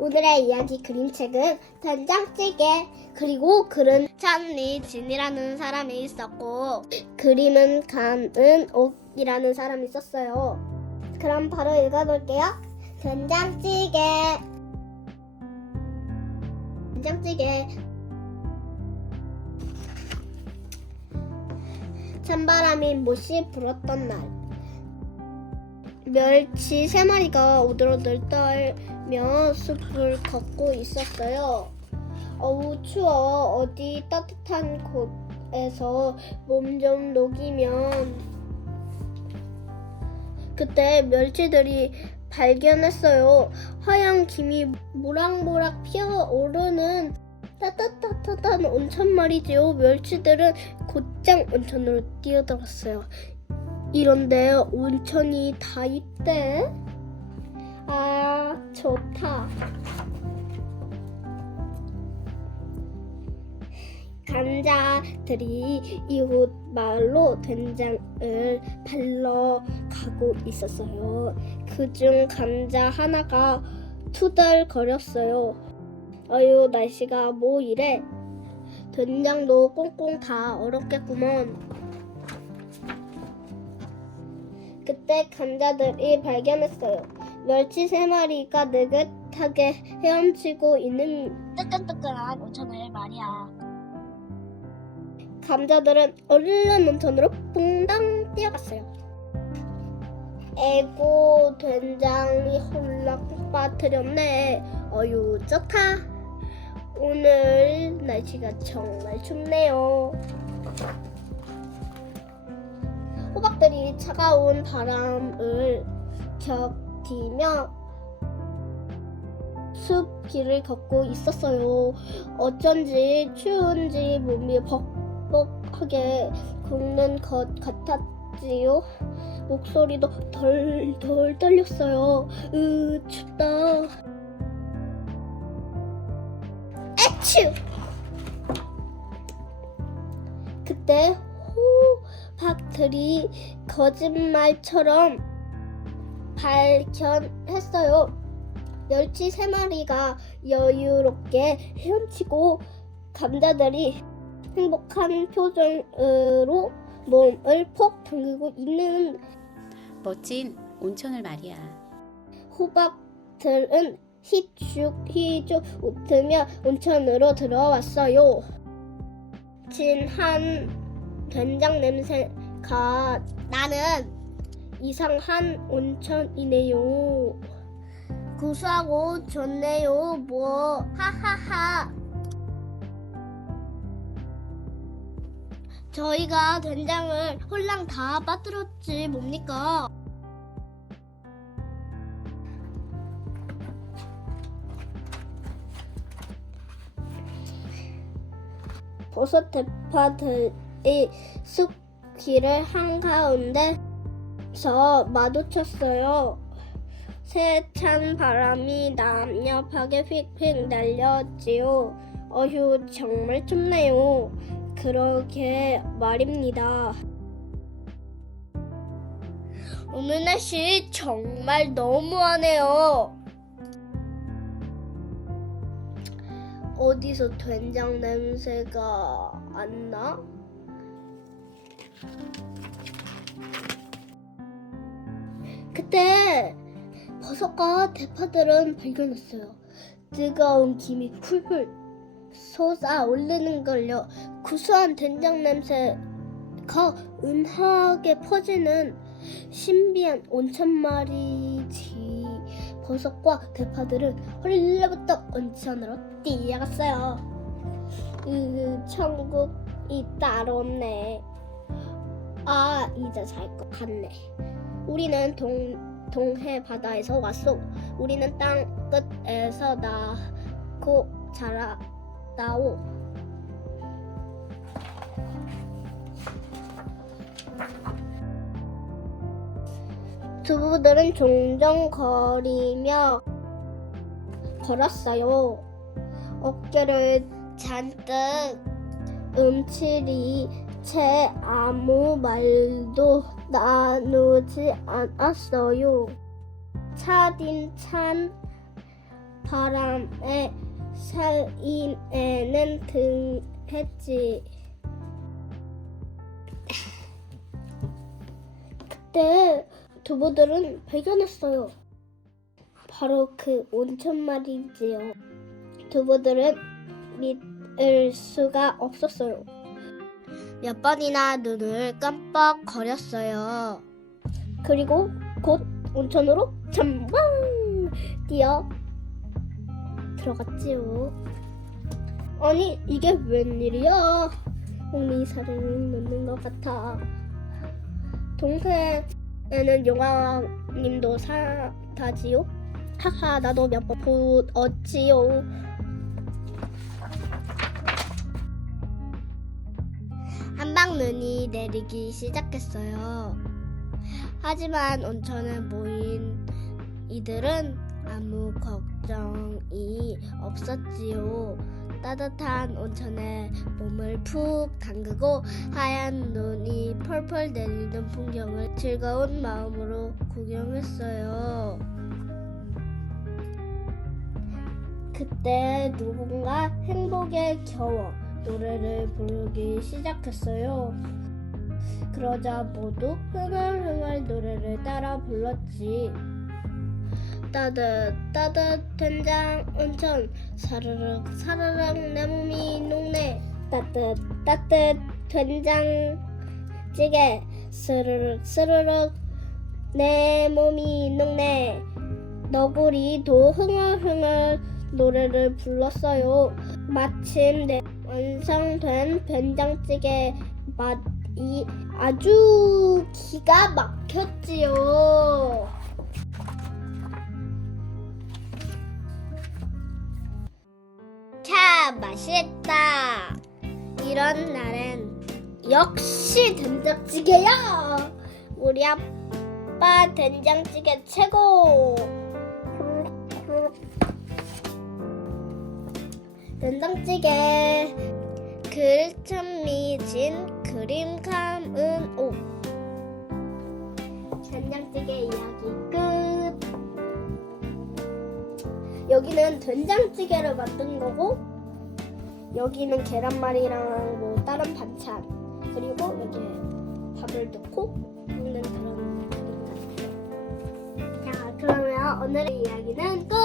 오늘의 이야기 그림책은 된장찌개 그리고 글은 찬리 진이라는 사람이 있었고 그림은 감은옥이라는 사람이 있었어요. 그럼 바로 읽어볼게요. 된장찌개 된장찌개 찬바람이 못이 불었던 날 멸치 세 마리가 오들오들 떨며 숲을 걷고 있었어요. 어우 추워 어디 따뜻한 곳에서 몸 좀 녹이면 그때 멸치들이 발견했어요. 하얀 김이 모락모락 피어오르는 따뜻따뜻한 온천 말이지요. 멸치들은 곧장 온천으로 뛰어들었어요. 이런데 온천이 다 있대. 아, 좋다. 감자들이 이곳 마을로 된장을 팔러 가고 있었어요. 그중 감자 하나가 투덜거렸어요. 아유, 날씨가 뭐 이래? 된장도 꽁꽁 다 얼었겠구먼. 그때 감자들이 발견했어요. 멸치 세 마리가 느긋하게 헤엄치고 있는 뜨끈뜨끈한 온천을 말이야. 감자들은 얼른 온천으로 퐁당 뛰어갔어요. 에고 된장이 홀락 빠뜨렸네. 어유 좋다. 오늘 날씨가 정말 춥네요. 호박들이 차가운 바람을 견디며 숲 길을 걷고 있었어요. 어쩐지 추운지 몸이 벅벅하게 굽는 것 같았지요. 목소리도 덜덜 떨렸어요. 으, 춥다. 에츄! 그때 호박들이 거짓말처럼 발견했어요. 멸치 세 마리가 여유롭게 헤엄치고 감자들이 행복한 표정으로 몸을 폭 당기고 있는 멋진 온천을 말이야. 호박들은 휘죽 웃으며 온천으로 들어왔어요. 진한 된장 냄새 가 나는 이상한 온천이네요. 구수하고 좋네요. 뭐 하하하. 저희가 된장을 홀랑 다 빠뜨렸지 뭡니까? 버섯 대파들이 숲 길을 한가운데서 마주쳤어요. 세찬 바람이 남옆하게 휙휙 날렸지요. 어휴, 정말 춥네요. 그러게 말입니다. 오늘 날씨 정말 너무하네요. 어디서 된장 냄새가 안 나? 그때 버섯과 대파들은 발견했어요. 뜨거운 김이 훌훌 솟아오르는 걸요. 구수한 된장 냄새가 은하게 퍼지는 신비한 온천 말이지. 버섯과 대파들은 홀레부터 온천으로 뛰어갔어요. 으, 천국이 따로 없네. 아, 이제 잘 것 같네. 우리는 동, 동해 바다에서 왔소. 우리는 땅 끝에서 나고 자라나오. 두부들은 종종 거리며 걸었어요. 어깨를 잔뜩 움츠리 채 아무 말도 나누지 않았어요. 차딘 찬 바람에 살인에는 등했지. 그때 두부들은 발견했어요. 바로 그 온천 말이지요. 두부들은 믿을 수가 없었어요. 몇 번이나 눈을 깜빡거렸어요. 그리고 곧 온천으로 잠방 뛰어 들어갔지요. 아니 이게 웬일이야? 홍미 살인을 넣는 것 같아. 동생에는 용왕님도 사다지요. 하하 나도 몇 번 보었지요. 한방 눈이 내리기 시작했어요. 하지만 온천에 모인 이들은 아무 걱정이 없었지요. 따뜻한 온천에 몸을 푹 담그고 하얀 눈이 펄펄 내리는 풍경을 즐거운 마음으로 구경했어요. 그때 누군가 행복에 겨워 노래를 부르기 시작했어요. 그러자 모두 흥얼흥얼 노래를 따라 불렀지. 따뜻 따뜻 된장 온천 사르륵 사르륵 내 몸이 녹네 따뜻 따뜻 된장찌개 스르륵 스르륵 내 몸이 녹네 너구리도 흥얼흥얼 노래를 불렀어요 마침 내 완성된 된장찌개 맛이 아주 기가 막혔지요. 참 맛있다. 이런 날엔 역시 된장찌개야. 우리 아빠 된장찌개 최고. 된장찌개. 글참미진 그림 감은 옥 된장찌개 이야기 끝. 여기는 된장찌개를 만든 거고 여기는 계란말이랑 뭐 다른 반찬. 그리고 여기에 밥을 넣고 먹는 그런 그림 같아요 자 그러면 오늘의 이야기는 끝